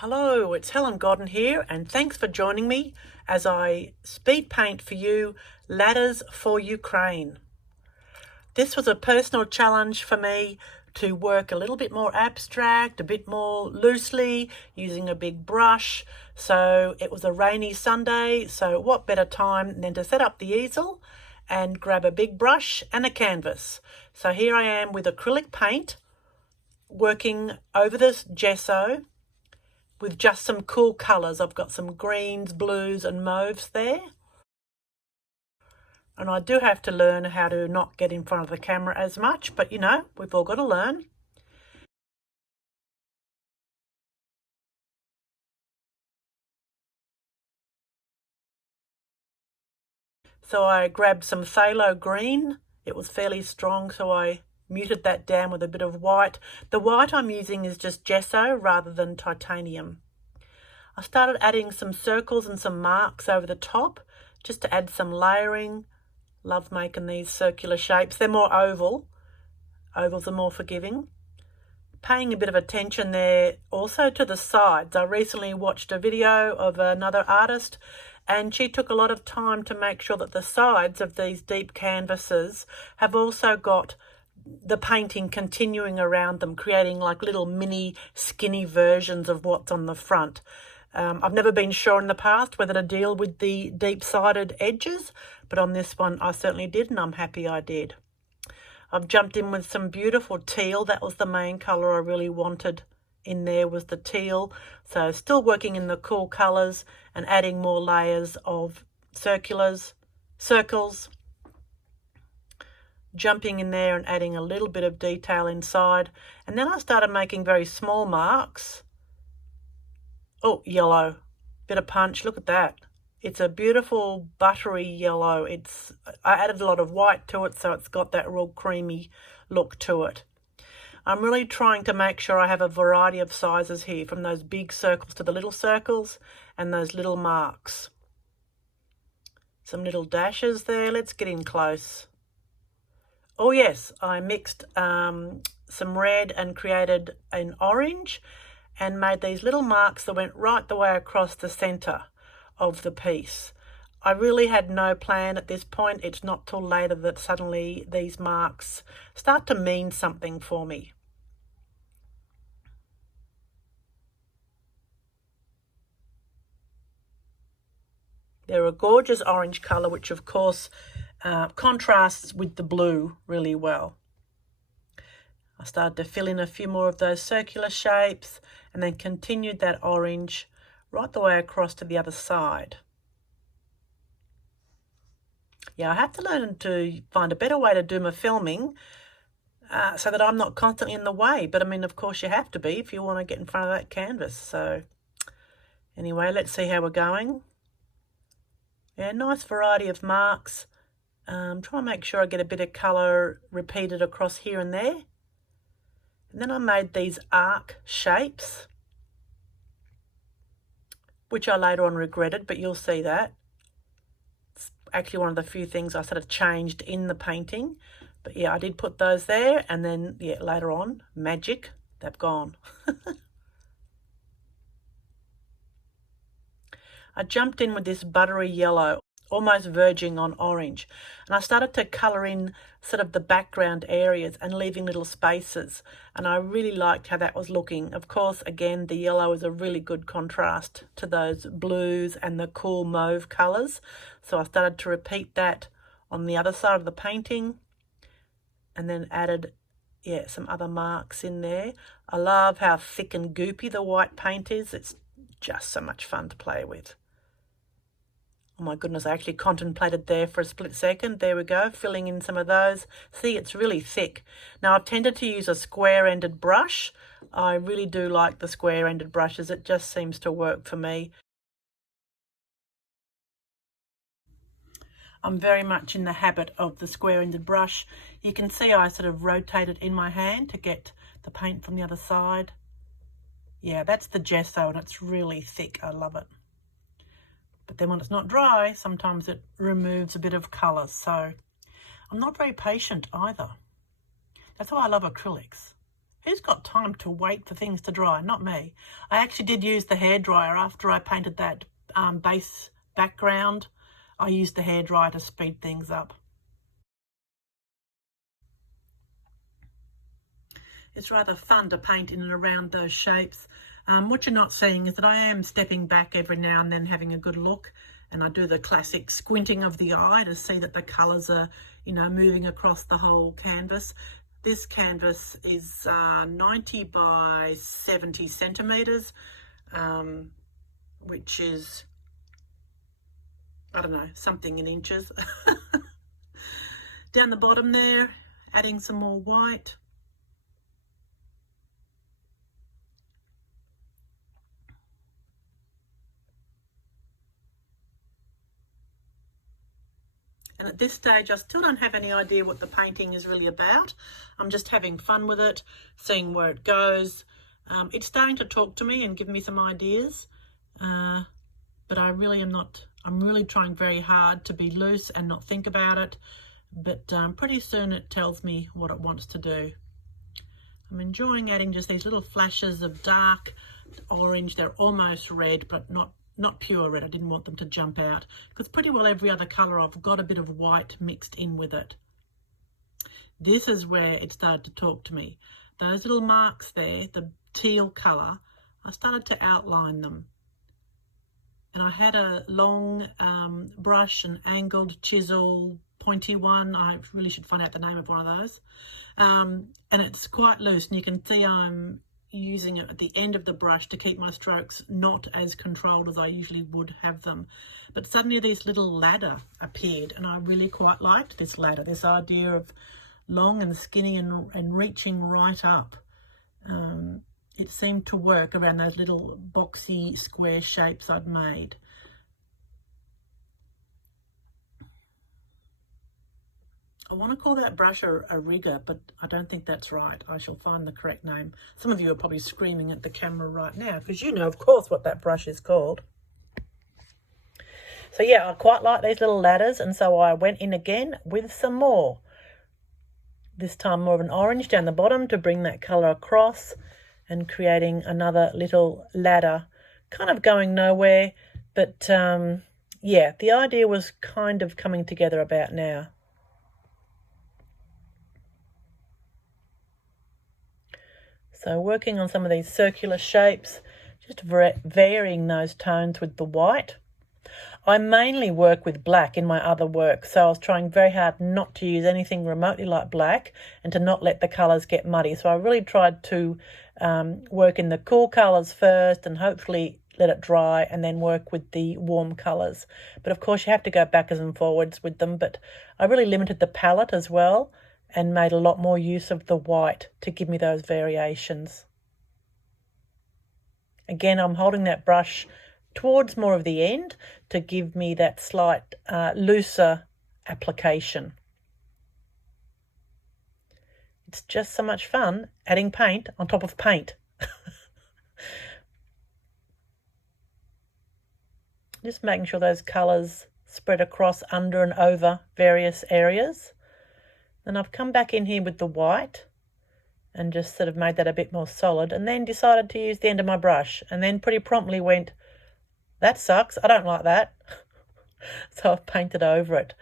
Hello, it's Helen Godden here, and thanks for joining me as I speed paint for you Ladders for Ukraine. This was a personal challenge for me to work a little bit more abstract, a bit more loosely, using a big brush. So it was a rainy Sunday, so what better time than to set up the easel and grab a big brush and a canvas. So here I am with acrylic paint, working over this gesso with just some cool colours. I've got some greens, blues and mauves there. And I do have to learn how to not get in front of the camera as much, but you know, we've all got to learn. So I grabbed some phthalo green. It was fairly strong, so I muted that down with a bit of white. The white I'm using is just gesso rather than titanium. I started adding some circles and some marks over the top just to add some layering. Love making these circular shapes. They're more oval. Ovals are more forgiving. Paying a bit of attention there also to the sides. I recently watched a video of another artist and she took a lot of time to make sure that the sides of these deep canvases have also got the painting continuing around them, creating like little mini skinny versions of what's on the front. I've never been sure in the past whether to deal with the deep-sided edges, but on this one I certainly did, and I'm happy I did. I've jumped in with some beautiful teal. That was the main colour I really wanted in there, was the teal. So still working in the cool colours and adding more layers of circles, jumping in there and adding a little bit of detail inside. And then I started making very small marks. Oh, yellow, bit of punch, look at that. It's a beautiful buttery yellow. I added a lot of white to it, so it's got that real creamy look to it. I'm really trying to make sure I have a variety of sizes here, from those big circles to the little circles and those little marks. Some little dashes there, let's get in close. Oh yes, I mixed some red and created an orange and made these little marks that went right the way across the centre of the piece. I really had no plan at this point. It's not till later that suddenly these marks start to mean something for me. They're a gorgeous orange colour, which of course contrasts with the blue really well. I started to fill in a few more of those circular shapes and then continued that orange right the way across to the other side. Yeah, I have to learn to find a better way to do my filming so that I'm not constantly in the way. But I mean, of course you have to be if you want to get in front of that canvas. So anyway, let's see how we're going. Yeah, nice variety of marks. Try and make sure I get a bit of colour repeated across here and there. And then I made these arc shapes, which I later on regretted, but you'll see that. It's actually one of the few things I sort of changed in the painting. But yeah, I did put those there, and then yeah, later on, magic, they've gone. I jumped in with this buttery yellow, almost verging on orange, and I started to colour in sort of the background areas and leaving little spaces, and I really liked how that was looking. Of course, again, the yellow is a really good contrast to those blues and the cool mauve colours, so I started to repeat that on the other side of the painting and then added some other marks in there. I love how thick and goopy the white paint is. It's just so much fun to play with. Oh my goodness, I actually contemplated there for a split second. There we go, filling in some of those. See, it's really thick. Now, I've tended to use a square-ended brush. I really do like the square-ended brushes. It just seems to work for me. I'm very much in the habit of the square-ended brush. You can see I sort of rotate it in my hand to get the paint from the other side. Yeah, that's the gesso, and it's really thick. I love it. But then when it's not dry, sometimes it removes a bit of colour. So I'm not very patient either. That's why I love acrylics. Who's got time to wait for things to dry? Not me. I actually did use the hairdryer after I painted that base background. I used the hairdryer to speed things up. It's rather fun to paint in and around those shapes. What you're not seeing is that I am stepping back every now and then, having a good look, and I do the classic squinting of the eye to see that the colours are, moving across the whole canvas. This canvas is 90 by 70 centimetres, which is, I don't know, something in inches. Down the bottom there, adding some more white. And at this stage, I still don't have any idea what the painting is really about. I'm just having fun with it, seeing where it goes. It's starting to talk to me and give me some ideas, but I really am not. I'm really trying very hard to be loose and not think about it, but pretty soon it tells me what it wants to do. I'm enjoying adding just these little flashes of dark orange. They're almost red, but not pure red. I didn't want them to jump out, because pretty well every other colour I've got a bit of white mixed in with it. This is where it started to talk to me. Those little marks there, the teal colour, I started to outline them. And I had a long brush, an angled chisel, pointy one. I really should find out the name of one of those. And it's quite loose, and you can see I'm using it at the end of the brush to keep my strokes not as controlled as I usually would have them. But suddenly this little ladder appeared, and I really quite liked this ladder, this idea of long and skinny and reaching right up. It seemed to work around those little boxy square shapes I'd made. I want to call that brush a rigger, but I don't think that's right. I shall find the correct name. Some of you are probably screaming at the camera right now, because you know, of course, what that brush is called. So yeah, I quite like these little ladders, and so I went in again with some more. This time more of an orange down the bottom to bring that colour across, and creating another little ladder, kind of going nowhere, but yeah, the idea was kind of coming together about now. So working on some of these circular shapes, just varying those tones with the white. I mainly work with black in my other work, so I was trying very hard not to use anything remotely like black and to not let the colours get muddy. So I really tried to work in the cool colours first and hopefully let it dry, and then work with the warm colours. But of course you have to go backwards and forwards with them, but I really limited the palette as well, and made a lot more use of the white to give me those variations. Again, I'm holding that brush towards more of the end to give me that slight looser application. It's just so much fun adding paint on top of paint. Just making sure those colours spread across under and over various areas. Then I've come back in here with the white and just sort of made that a bit more solid, and then decided to use the end of my brush, and then pretty promptly went, that sucks, I don't like that. So I've painted over it.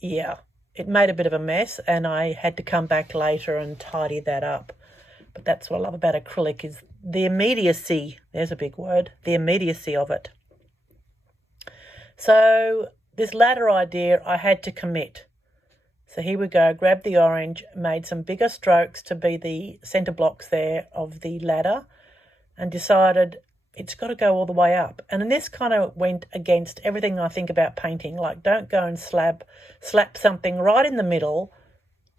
Yeah, it made a bit of a mess, and I had to come back later and tidy that up. But that's what I love about acrylic, is the immediacy. There's a big word, the immediacy of it. So this ladder idea, I had to commit. So here we go, grabbed the orange, made some bigger strokes to be the centre blocks there of the ladder, and decided it's got to go all the way up. And then this kind of went against everything I think about painting, like don't go and slap something right in the middle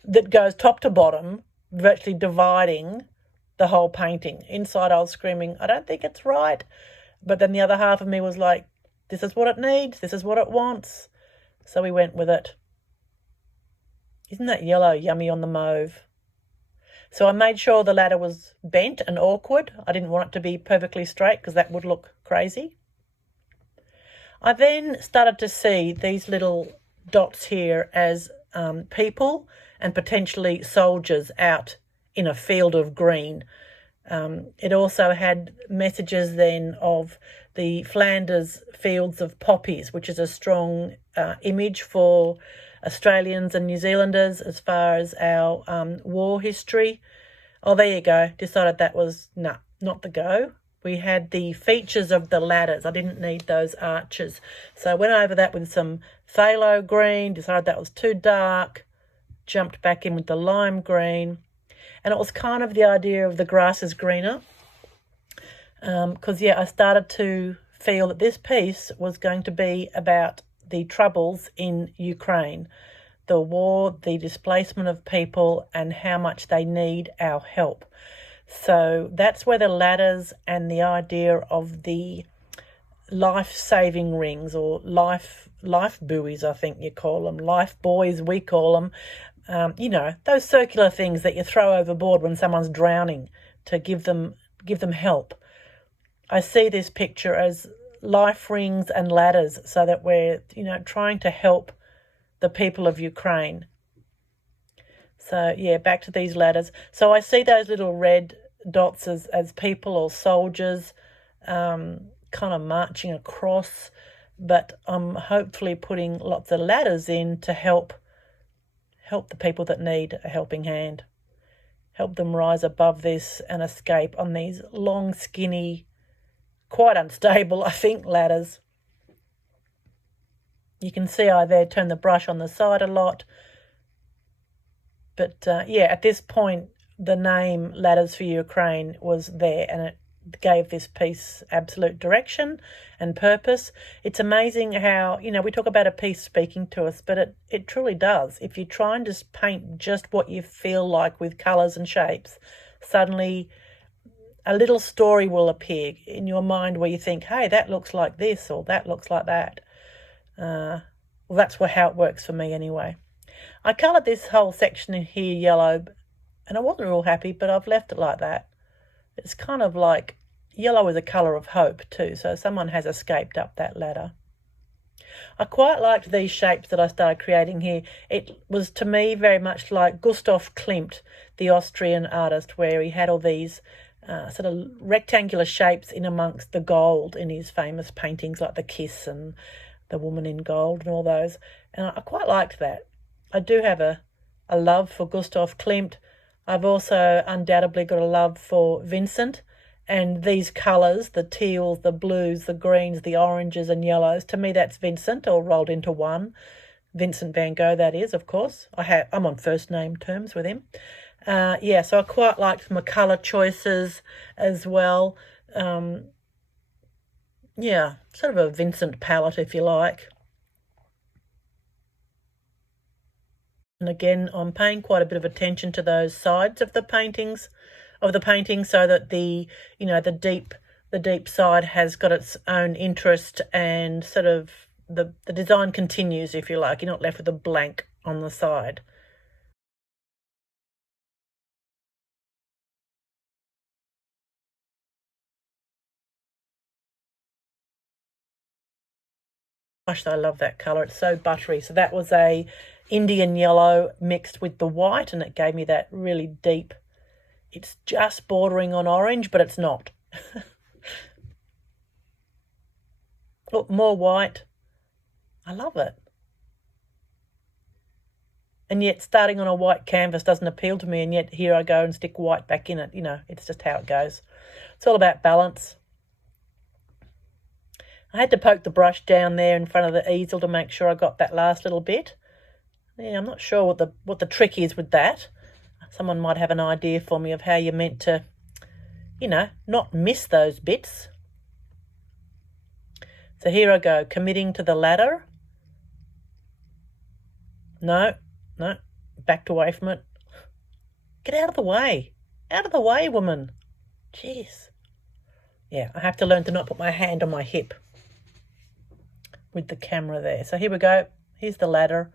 that goes top to bottom, virtually dividing the whole painting. Inside I was screaming, I don't think it's right. But then the other half of me was like, this is what it needs, this is what it wants. So we went with it. Isn't that yellow yummy on the mauve? So I made sure the ladder was bent and awkward. I didn't want it to be perfectly straight because that would look crazy. I then started to see these little dots here as people and potentially soldiers out in a field of green. It also had messages then of the Flanders fields of poppies, which is a strong image for Australians and New Zealanders as far as our war history. Oh, there you go. Decided that was, not the go. We had the features of the ladders. I didn't need those arches. So I went over that with some phthalo green, decided that was too dark, jumped back in with the lime green. And it was kind of the idea of the grass is greener. Because, I started to feel that this piece was going to be about the troubles in Ukraine, the war, the displacement of people, and how much they need our help. So that's where the ladders and the idea of the life-saving rings, or life buoys, I think you call them, life buoys we call them, those circular things that you throw overboard when someone's drowning to give them help. I see this picture as life rings and ladders, so that we're, trying to help the people of Ukraine. So, back to these ladders. So I see those little red dots as people or soldiers kind of marching across, but I'm hopefully putting lots of ladders in to help the people that need a helping hand. Help them rise above this and escape on these long, skinny, quite unstable, I think, ladders. You can see I there turn the brush on the side a lot. But, at this point, the name Ladders for Ukraine was there, and it gave this piece absolute direction and purpose. It's amazing how, we talk about a piece speaking to us, but it truly does. If you try and just paint just what you feel like with colours and shapes, suddenly a little story will appear in your mind where you think, hey, that looks like this, or that looks like that. Well, that's how it works for me anyway. I coloured this whole section in here yellow, and I wasn't real happy, but I've left it like that. It's kind of like yellow is a colour of hope too, so someone has escaped up that ladder. I quite liked these shapes that I started creating here. It was, to me, very much like Gustav Klimt, the Austrian artist, where he had all these sort of rectangular shapes in amongst the gold in his famous paintings, like The Kiss and The Woman in Gold and all those. And I quite liked that. I do have a love for Gustav Klimt. I've also undoubtedly got a love for Vincent, and these colours, the teals, the blues, the greens, the oranges and yellows, to me that's Vincent, all rolled into one. Vincent van Gogh, that is, of course. I'm on first name terms with him. So I quite liked my colour choices as well. Sort of a Vincent palette, if you like. And again, I'm paying quite a bit of attention to those sides of the painting, so that the deep side has got its own interest, and sort of the design continues, if you like. You're not left with a blank on the side. Gosh, I love that colour. It's so buttery. So that was a Indian yellow mixed with the white, and it gave me that really deep, it's just bordering on orange, but it's not. Look, more white. I love it. And yet starting on a white canvas doesn't appeal to me, and yet here I go and stick white back in it. It's just how it goes. It's all about balance. I had to poke the brush down there in front of the easel to make sure I got that last little bit. I'm not sure what the trick is with that. Someone might have an idea for me of how you're meant to, not miss those bits. So here I go, committing to the ladder. No, backed away from it. Get out of the way. Out of the way, woman. Jeez. Yeah, I have to learn to not put my hand on my hip with the camera there. So here we go. Here's the ladder.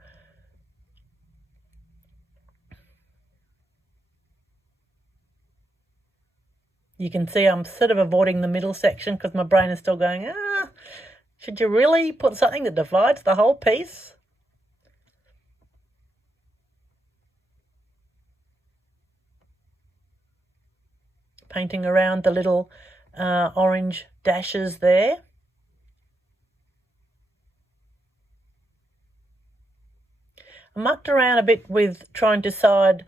You can see I'm sort of avoiding the middle section because my brain is still going, should you really put something that divides the whole piece? painting around the little orange dashes there. I mucked around a bit with trying to decide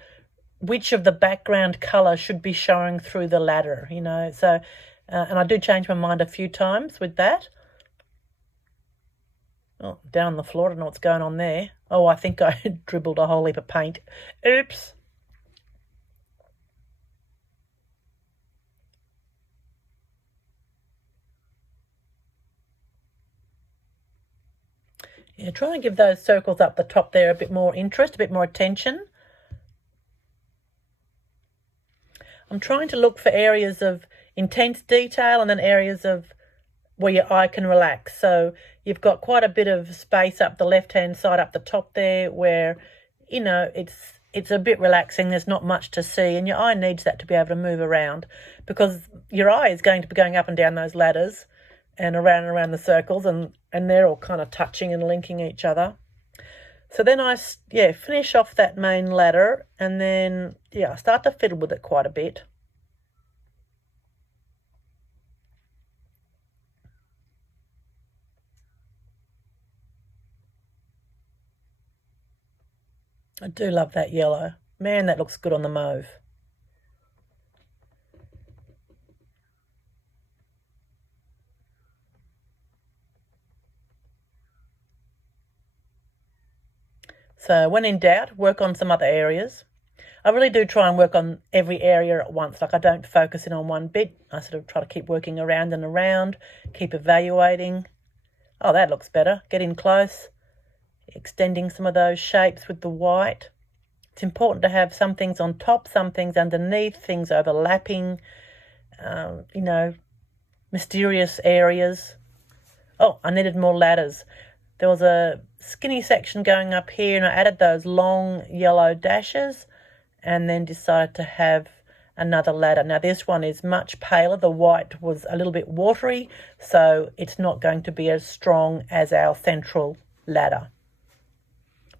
which of the background colour should be showing through the ladder, you know. So, and I do change my mind a few times with that. Oh, down on the floor, I don't know what's going on there. Oh, I think I dribbled a whole heap of paint. Oops. Yeah, try and give those circles up the top there a bit more interest, a bit more attention. I'm trying to look for areas of intense detail and then areas of where your eye can relax. So you've got quite a bit of space up the left-hand side, up the top there, where, you know, it's a bit relaxing. There's not much to see, and your eye needs that to be able to move around, because your eye is going to be going up and down those ladders and around the circles, and they're all kind of touching and linking each other. So then I finish off that main ladder, and then, I start to fiddle with it quite a bit. I do love that yellow. Man, that looks good on the mauve. So when in doubt, work on some other areas. I really do try and work on every area at once. Like, I don't focus in on one bit. I sort of try to keep working around and around, keep evaluating. Oh, that looks better. Get in close, extending some of those shapes with the white. It's important to have some things on top, some things underneath, things overlapping, mysterious areas. Oh, I needed more ladders. There was a skinny section going up here, and I added those long yellow dashes and then decided to have another ladder. Now, this one is much paler. The white was a little bit watery, so it's not going to be as strong as our central ladder.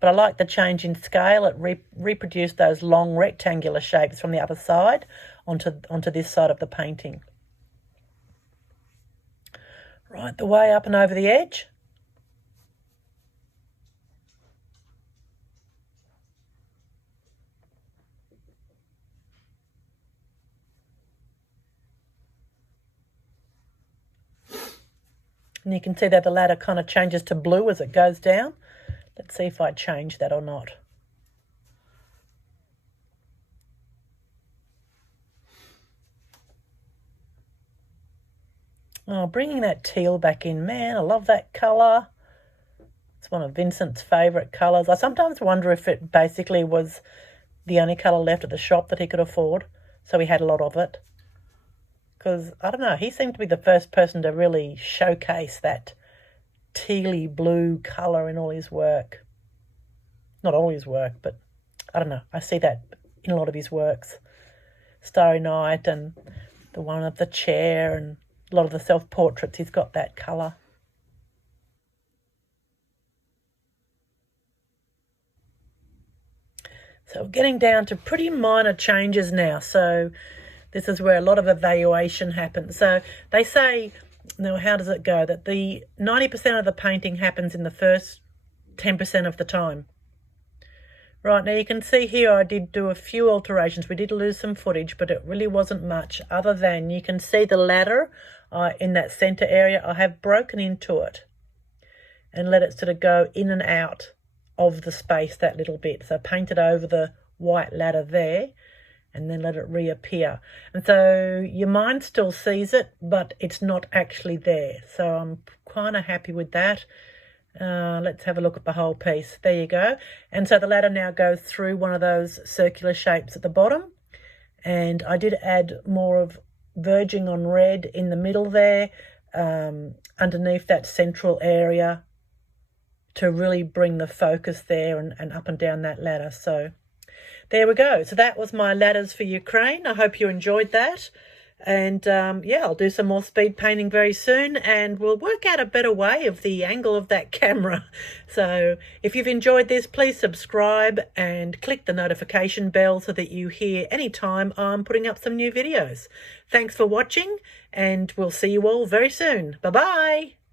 But I like the change in scale. It reproduced those long rectangular shapes from the other side onto this side of the painting. Right the way up and over the edge. And you can see that the ladder kind of changes to blue as it goes down. Let's see if I change that or not. Oh, bringing that teal back in. Man, I love that colour. It's one of Vincent's favourite colours. I sometimes wonder if it basically was the only colour left at the shop that he could afford, so he had a lot of it. Because, I don't know, he seemed to be the first person to really showcase that tealy blue colour in all his work. Not all his work, but I don't know. I see that in a lot of his works. Starry Night and the one of the chair and a lot of the self-portraits, he's got that colour. So we're getting down to pretty minor changes now. So this is where a lot of evaluation happens. So they say, now how does it go? That the 90% of the painting happens in the first 10% of the time. Right, now you can see here I did do a few alterations. We did lose some footage, but it really wasn't much, other than you can see the ladder in that centre area. I have broken into it and let it sort of go in and out of the space that little bit. So painted over the white ladder there and then let it reappear. And so your mind still sees it, but it's not actually there. So I'm kind of happy with that. Let's have a look at the whole piece. There you go. And so the ladder now goes through one of those circular shapes at the bottom. And I did add more of verging on red in the middle there, underneath that central area, to really bring the focus there and up and down that ladder. So there we go. So that was my ladders for Ukraine. I hope you enjoyed that. And yeah, I'll do some more speed painting very soon, and we'll work out a better way of the angle of that camera. So if you've enjoyed this, please subscribe and click the notification bell so that you hear anytime I'm putting up some new videos. Thanks for watching, and we'll see you all very soon. Bye-bye.